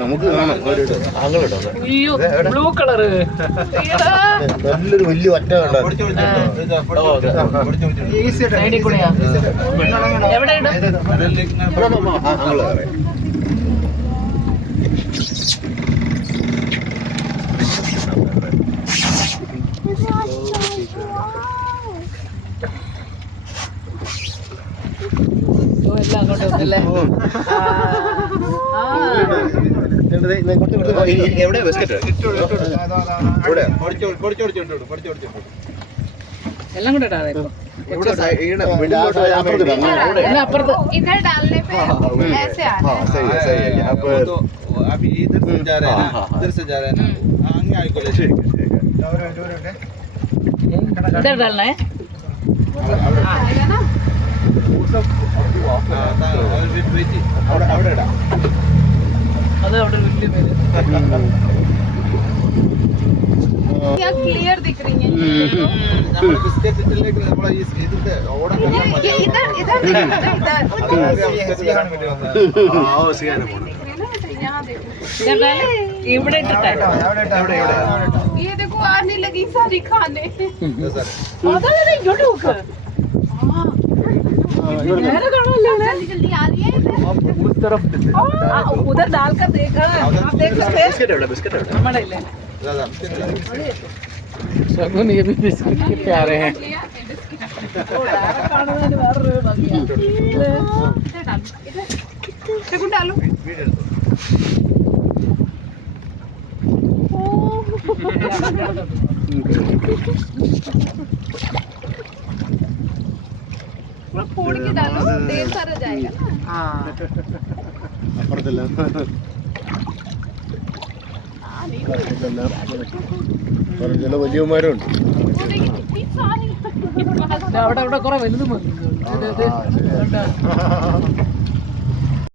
നമുക്ക് കാണാം. അയ്യോ ബ്ലൂ കളറ് നല്ലൊരു വലിയ ഒറ്റ എവിടെ ഇടും? എല്ലാം അങ്ങോട്ട് വന്നല്ലേ? എവിടെ ബിസ്ക്കറ്റ് എല്ലാം കൂടെ ഇടാതെ ഇപ്പൊ. अपर इधर डालने पे ऐसे आ रहा है। अब अभी इधर से जा रहे हैं ना, इधर से जा रहे हैं ना, आगे आगे ले ठीक इधर डालना है। आएगा ना वो सब और वेट അവിടെ ഇടാ. അത് അവിടെ വലിയ പേര് क्या क्लियर दिख रही है നമ്മൾ ബിസ്ക്കറ്റ് ഇട്ടിലേക്ക് നമ്മൾ ഈ ഇതിന്റെ ഓട ये इधर इधर यहाँ देखो ഇവിടെ ഇട്ടിട്ടെ ये देखो आने लगी सारी खाने അതാണ് ഇങ്ങോട്ട് നോക്ക്. നേരെ കാണുമല്ലോ ഇവിടെ. जल्दी जल्दी आ रही है उधर डालकर देखा आप देख सकते हैं ബിസ്ക്കറ്റ് എവിടെ हमारे इले शगुन ये भी बिस्किट के प्यारे हैं। കാണുന്നതിന് വേറൊരു ഭംഗിയാണ്. देखो डालो फोड़ के डालो ढेर सारा जाएगा ना അപ്പുറത്തില്ല ചില വലിയമാരുണ്ട്. वो देखिए कितनी सारी അവിടെ അവിടെ കുറെ വലുതും വന്നു.